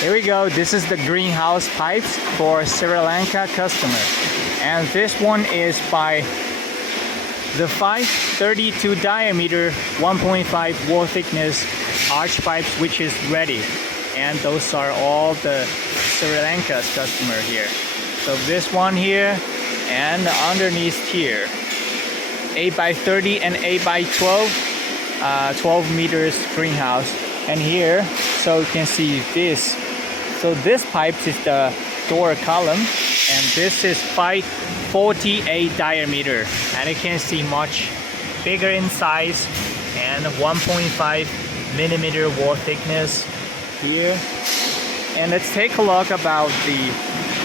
Here we go. This is the greenhouse pipes for Sri Lanka customer. And this one is by the 532 diameter, 1.5 wall thickness arch pipes, which is ready. And those are all the Sri Lanka's customer here. So this one here and underneath here, 8 by 30 and 8 by 12, 12 meters greenhouse. And here, so you can see this. So this pipe is the door column, and this is 548 diameter, and you can see much bigger in size, and 1.5 millimeter wall thickness here. And let's take a look about the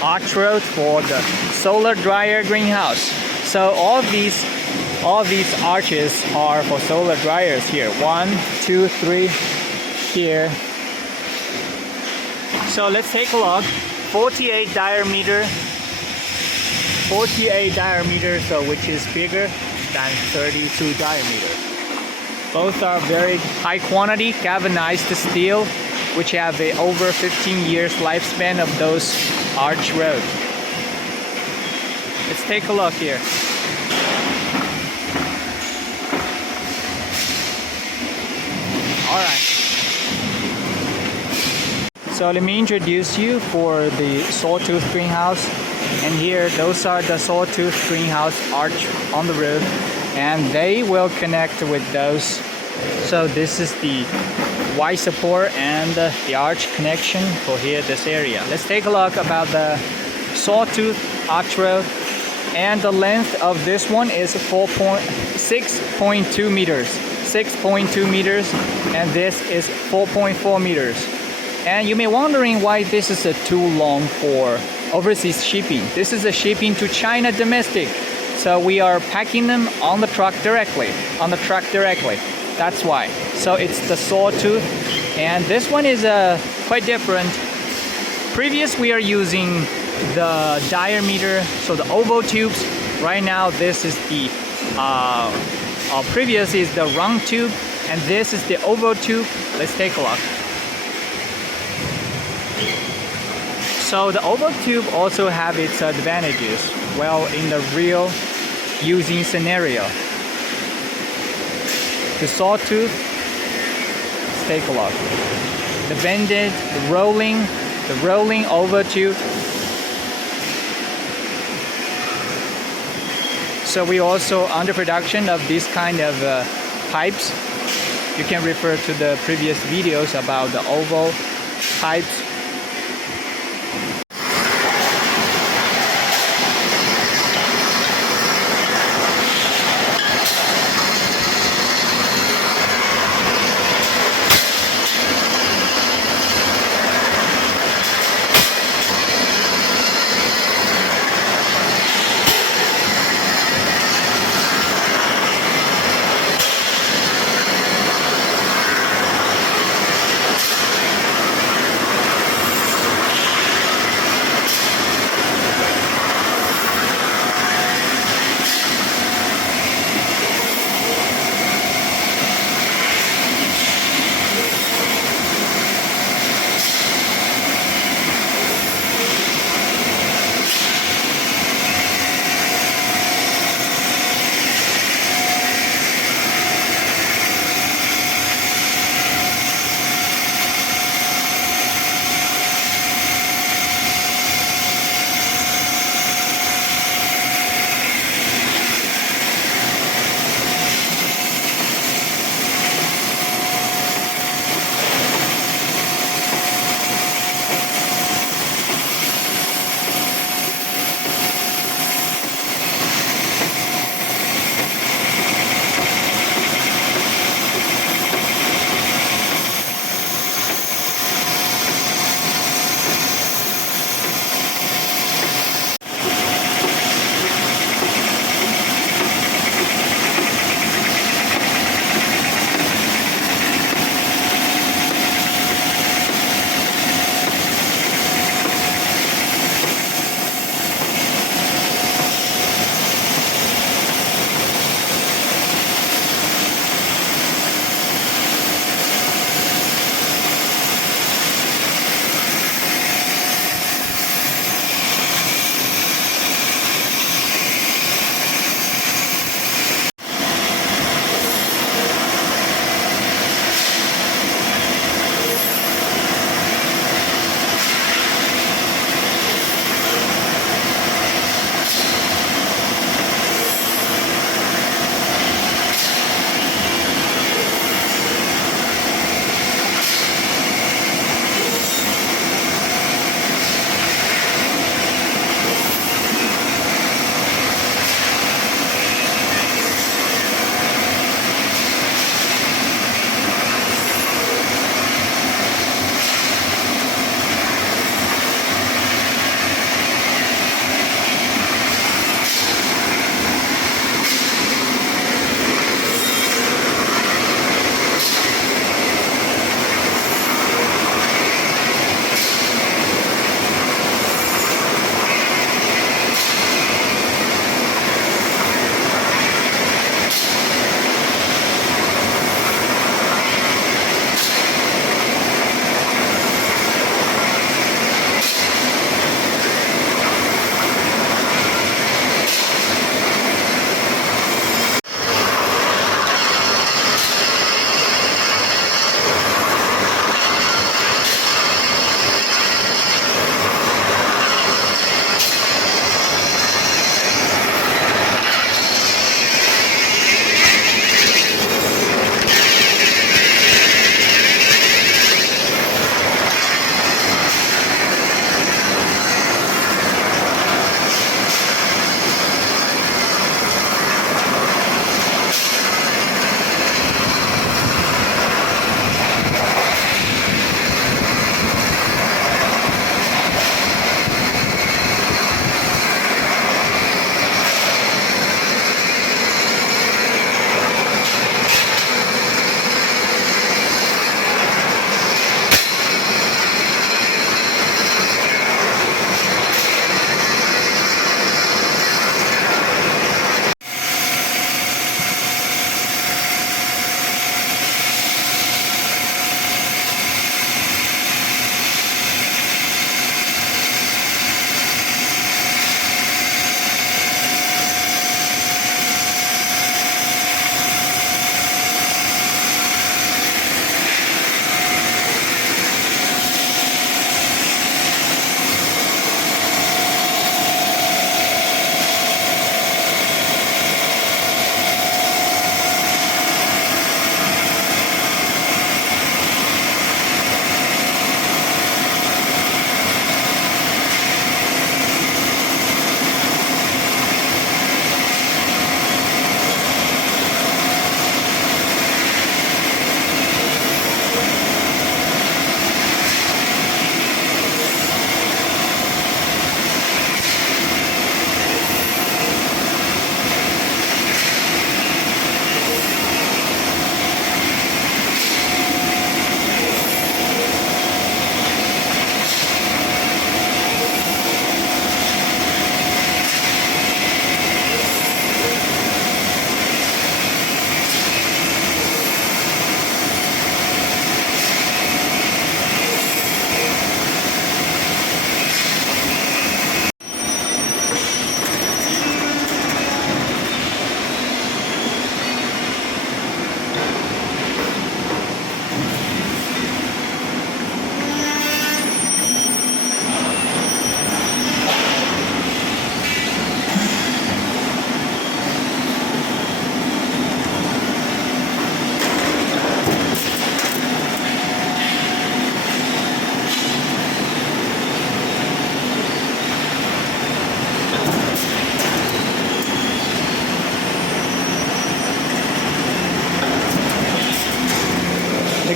arch rod for the solar dryer greenhouse. So all these arches are for solar dryers here. 1, 2, 3 here. So let's take a look. 48 diameter, so which is bigger than 32 diameter. Both are very high quantity galvanized steel, which have a over 15 years lifespan of those arch rods. Let's take a look here. All right. So let me introduce you for the sawtooth greenhouse. And here, those are the sawtooth greenhouse arch on the roof, and they will connect with those. So this is the Y support and the arch connection for here, this area. Let's take a look about the sawtooth arch rod. And the length of this one is 6.2 meters. 6.2 meters, and this is 4.4 meters. And you may be wondering why this is too long for overseas shipping. This is a shipping to China domestic. So we are packing them on the truck directly. That's why. So it's the sawtooth, and this one is quite different. Previous we are using the diameter, so the oval tubes. Right now this is the previous is the round tube, and this is the oval tube. Let's take a look. So the oval tube also have its advantages, well, in the real using scenario. The sawtooth, let's take a look. The bended, the rolling oval tube. So we also under production of this kind of pipes. You can refer to the previous videos about the oval pipes.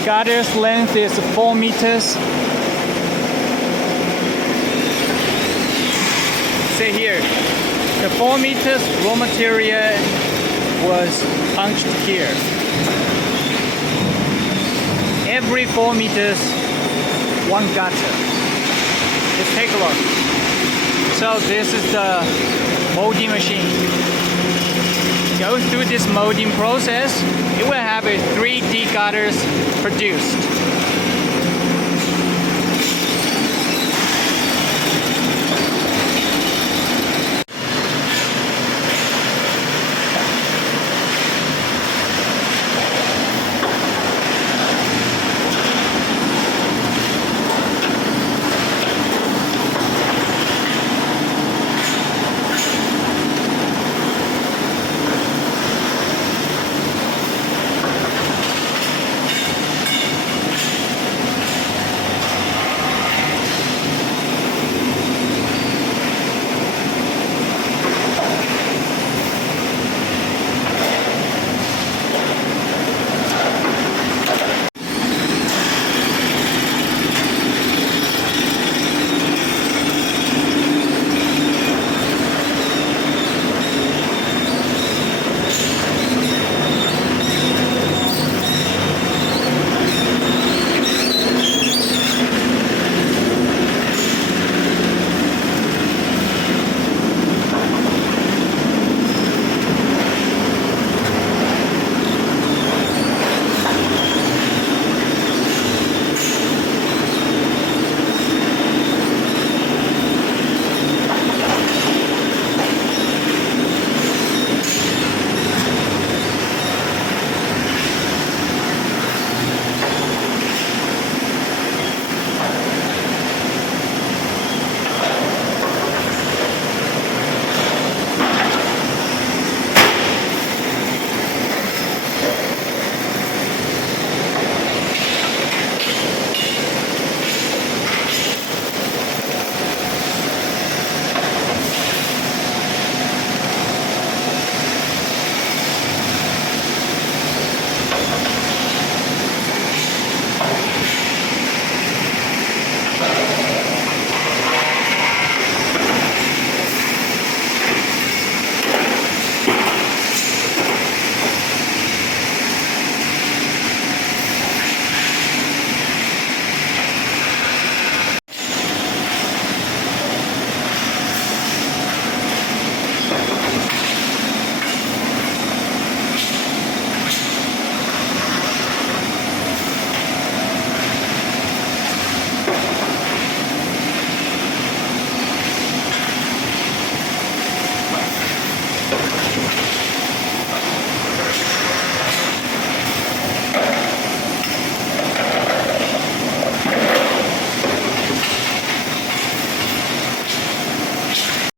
gutter's length is 4 meters. See here, the 4 meters raw material was punched here. Every 4 meters, one gutter. Let's take a look. So this is the molding machine. Go through this molding process, it will have a 3D gutters produced.